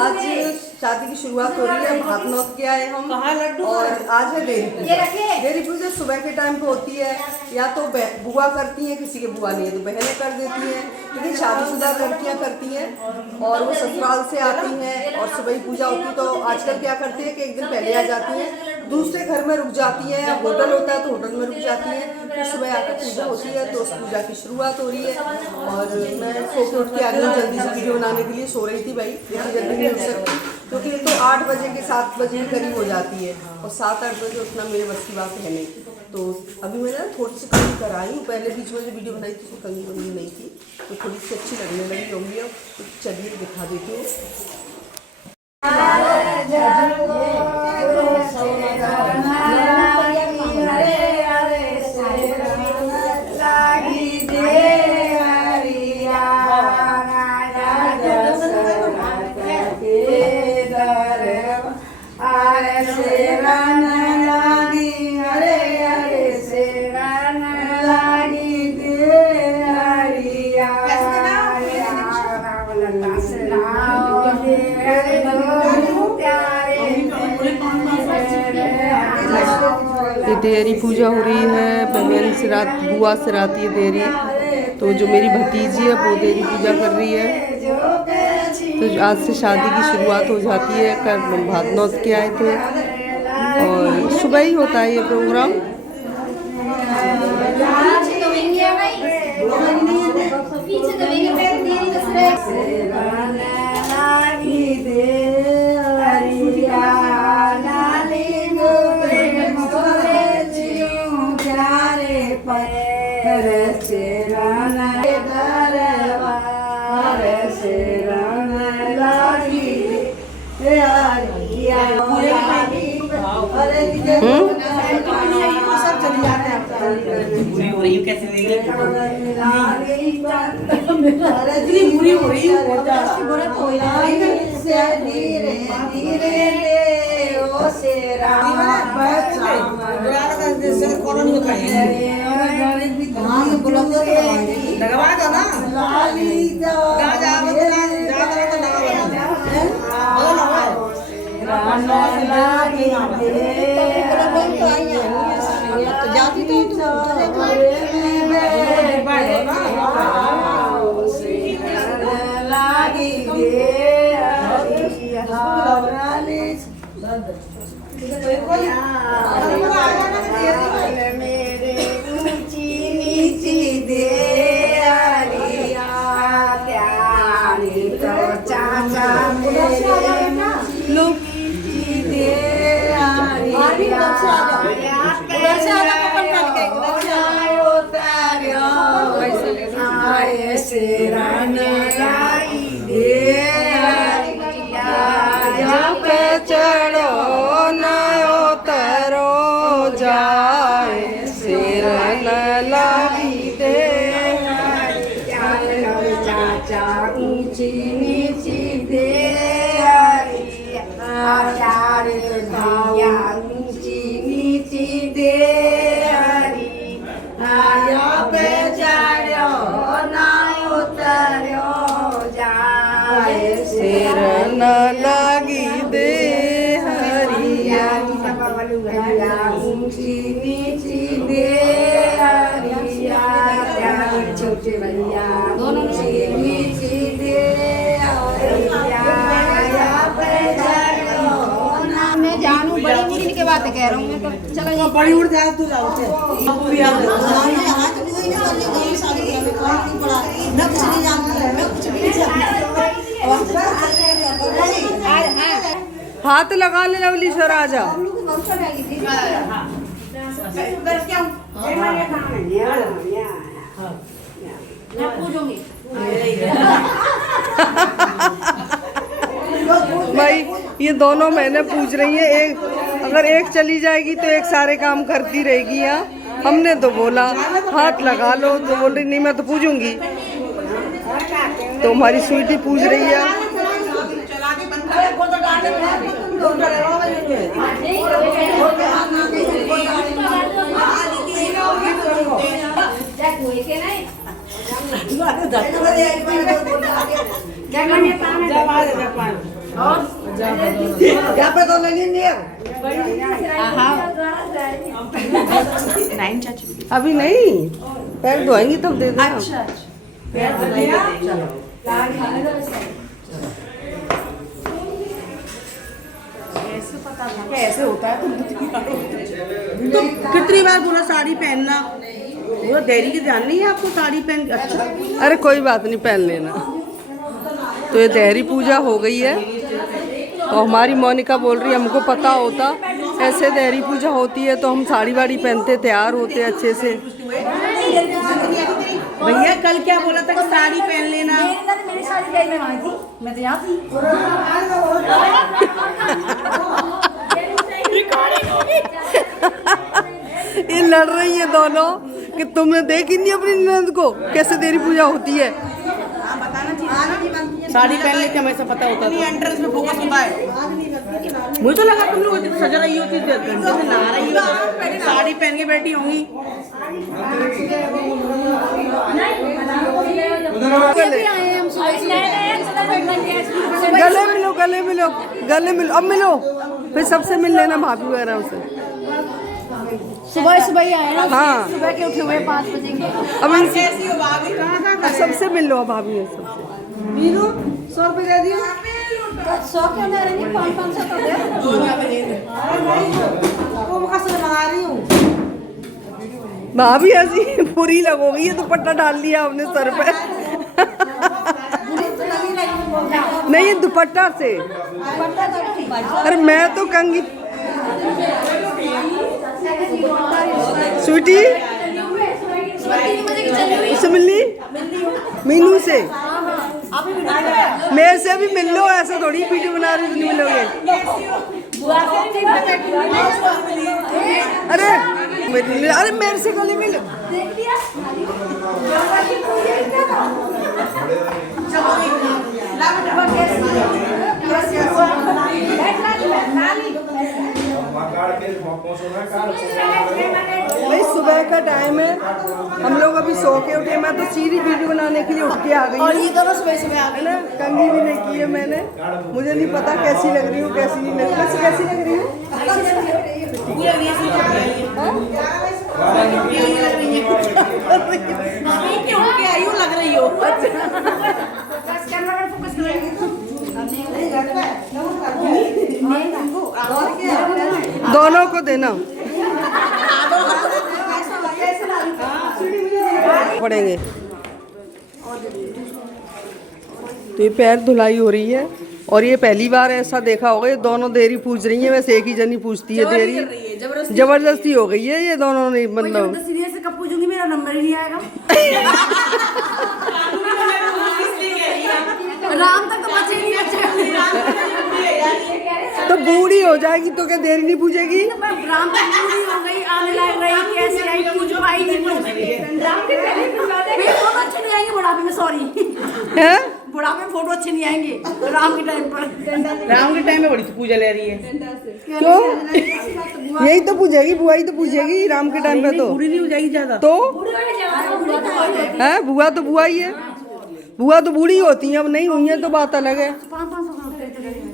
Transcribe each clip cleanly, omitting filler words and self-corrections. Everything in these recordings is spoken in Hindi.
आज शादी की शुरुआत हो रही है। भात नौत के आए हम और आज है देरी पूजा। सुबह के टाइम पे होती है, या तो बुआ करती हैं, किसी के बुआ नहीं है तो बहनें कर देती हैं, लेकिन शादीशुदा लड़कियां करती हैं और वो ससुराल से आती हैं और सुबह ही पूजा होती है। तो आजकल क्या करती है कि एक दिन पहले आ जाती हैं, दूसरे घर में रुक जाती हैं, होटल होता है तो होटल में रुक जाती हैं, फिर सुबह आकर पूजा होती है। तो उस पूजा की शुरुआत हो रही है और मैं सो के उठ के आ गई हूँ जल्दी से वीडियो बनाने के लिए। सो रही थी भाई, इतनी जल्दी नहीं उठ सकती क्योंकि तो 8 बजे के 7 बजे के करीब हो जाती है और 7-8 बजे उठना मेरे बस की बात है नहीं। तो अभी मैंने थोड़ी सी कंगी कराई हूँ, पहले बीच में जो वीडियो बनाई थी उसमें कंगी वंगी नहीं थी तो थोड़ी सी अच्छी लगने लगी होंगी। अब तो चलिए दिखा देती हूँ। देरी पूजा हो रही है, बहन सिरात बुआ सिराती है देरी, तो जो मेरी भतीजी है वो देरी पूजा कर रही है। तो आज से शादी की शुरुआत हो जाती है। कल भात नौत के आए थे और सुबह ही होता है ये प्रोग्राम। बुरी हो रही जाती तो मेरे ऊंची नीची दे प्यारी तो चाचा चढ़ो न उतरो जाए सिर न लगी दे चाचा ऊंची नीची दे भैया ऊंची नीची दे आया पे चढ़ो न उतरो जाए सिर न लगी दे हरिया ऊंची नीची दे हरिया छोटे भैया ऊंची नीची दे मैं जानू बड़ी मुड़ी के बात कह रहा हूँ मैं तो चलो ये बड़ी उड़ जाए तू जाओ हाथ लगा ले लवली सर आजा। भाई ये दोनों मैंने पूछ रही है, एक अगर एक चली जाएगी तो एक सारे काम करती रहेगी। यहाँ हमने तो बोला हाथ लगा लो तो बोल रही नहीं मैं तो पूजूंगी। तो हमारी स्वीटी पूछ रही है। यहाँ पे तो लगेंगे अभी नहीं, पैर धोएंगी तब दे देना। अच्छा कैसे होता है तो कितनी बार बोला साड़ी पहनना, वो देरी की ध्यान नहीं है आपको साड़ी पहन। अच्छा अरे कोई बात नहीं, पहन लेना। तो ये देहरी पूजा हो गई है और हमारी मोनिका बोल रही है हमको पता होता ऐसे देहरी पूजा होती है तो हम साड़ी वाड़ी पहनते तैयार होते अच्छे से। भैया कल क्या बोला था कि साड़ी पहन लेना। मेरी साड़ी मैं तो यहाँ थी। ये लड़ रही है दोनों कि तुमने देखी नहीं अपनी ननद को कैसे देहरी पूजा होती है। साड़ी पहन लेते हमें सब पता होता है, एंट्रेंस में फोकस होता है। मुझे तो लगा तुम लोग सजा रही होती नहा रही हो, साड़ी पहन के बैठी होंगी। गले मिलो गले मिलो गले मिलो, अब मिलो फिर सबसे मिल लेना भाभी वगैरह से। सुबह सुबह ही आए ना। हाँ सुबह के उठे हुए 5 बजे के। अब इनसे सबसे मिल लो भाभी है सबसे। 100 रुपये दे दियो। 100 क्यों दे रही है? 500 तो दे। भाभी ऐसी पूरी लगोगी, ये दुपट्टा डाल लिया आपने सर पे। नहीं ये दुपट्टा से। अरे मैं तो कंगी स्वीटी से मिलनी मीनू से, मेरे से भी मिल लो। ऐसा थोड़ी वीडियो बना रही नहीं मिलोगे। अरे मेरे से गले मिलो। भाई सुबह का टाइम है, हम लोग अभी सो के उठे। मैं तो सीधी वीडियो बनाने के लिए उठ के आ गई और ये दोनों सुबह सुबह आ गए ना। कंघी भी नहीं की है मैंने, मुझे नहीं पता कैसी लग रही हूँ कैसी नहीं लग रही। कैसी लग रही हूँ? लग रही हो। दोनों को देना पड़ेंगे। तो ये पैर धुलाई हो रही है और ये पहली बार ऐसा देखा होगा ये दोनों देरी पूछ रही है। वैसे एक ही जनी पूछती है देरी, जबरदस्ती हो गई है ये दोनों ने। मतलब सीरियस से कब पूछूंगी, मेरा नंबर ही नहीं आएगा। राम तक तो बचे ही नहीं। तो बूढ़ी हो जाएगी तो क्या देरी नहीं पूछेगी? राम तक बूढ़ी हो गई, आने लग रही, कैसे आई, पूछ पाई नहीं पूछ। राम के पहले फोटो अच्छे नहीं आएंगे बुढ़ापे में। सॉरी हैं? बुढ़ापे में फोटो अच्छे नहीं आएंगे राम के टाइम पर। राम के टाइम में बड़ी पूजा ले रही है। क्यों? यही तो पूछेगी, बुआ ही तो पूछेगी राम के टाइम पे। तो पूरी नहीं हो जाएगी ज्यादा तो है बुआ तो बुआ ही है। बुआ तो बूढ़ी होती है, अब नहीं हुई है तो बात अलग है।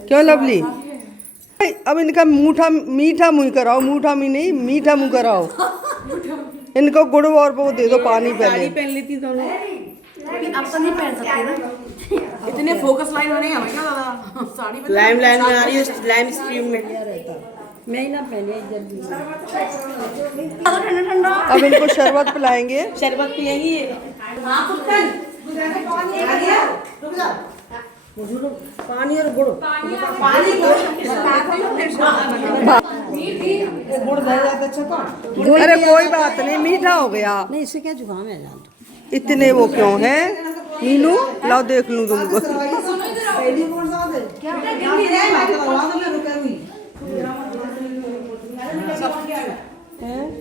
क्यों लवली? अब इनका मीठा मुँह कराओ, मूठा मुँह नहीं मीठा मुँह कराओ। इनको गुड़ और वो दे दो पानी पहले। पहन लेती दोनों। अब तो नहीं पहन सकते ना, इतने फोकस लाइन होने हमें क्या दादा साड़ी में लाइम लाइन में आ रही है, लाइम स्ट्रीम में मैं ही ना पहले जल्दी। ठंडा ठंडा। अब इनको शरबत पिलाएंगे। शरबत पिएंगी। पानी और गुड़। अरे कोई बात नहीं, मीठा हो गया। नहीं इससे क्या जुकाम है जान। इतने वो क्यों है मीनू? लाओ देख लूं तुमको।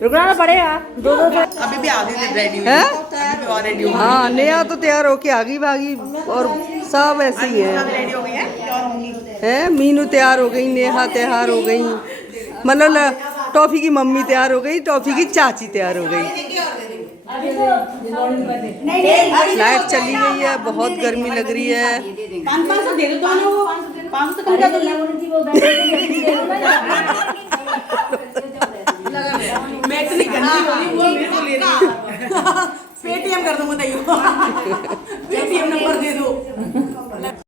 रुकना पड़ेगा। दो अभी भी आधी रेडी है। रेडी हाँ नया तो तैयार होके आगी भागी और सब ऐसे ही है। रेडी हो गई है। हैं? मीनू तैयार हो गई, नेहा तैयार हो गई, मतलब टॉफी की मम्मी तैयार हो गई, टॉफी की चाची तैयार हो गई। लाइट चली गई है, बहुत गर्मी लग रही है। 500 दे दो दोनों। 500 तो कम क्या दोगे? मैं इतनी गंदी हो रही हूँ, वो मेरे को ले रही है। पेटीएम कर दूंगा नहीं